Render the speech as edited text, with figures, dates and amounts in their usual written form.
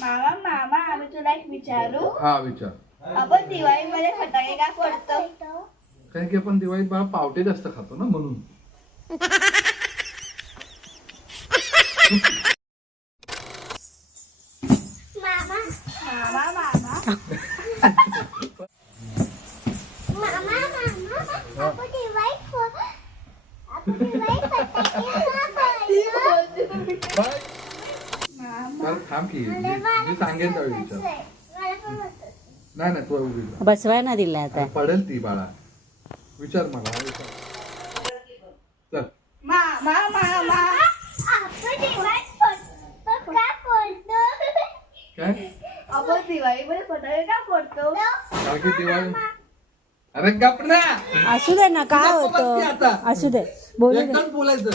मामा मामा आम्ही तुला एक विचारू. हा विचार. आपण दिवाळीमध्ये फटाके का फोडतो? कारण की आपण दिवाळीत बाळा पावटे जास्त खातो ना म्हणून. मामा मामा मामा मामा मामा आपण दिवाळीत मला थांब की मी सांगेन त्यावेळी विचार. नाही नाही तू उभी राहा. बसवाय ना दिला आता. पडेल ती बाळा. विचार मला विचार. चल मामा मामा आपण दिवाळीत फटाके का फोडतो? काय आपण दिवाळीमध्ये फटाके का फोडतो? कारण की दिवाळी. अरे गप ना. असू दे ना काय नको बसती आता. होतं असू दे बोलू दे. एकदम बोलायचं.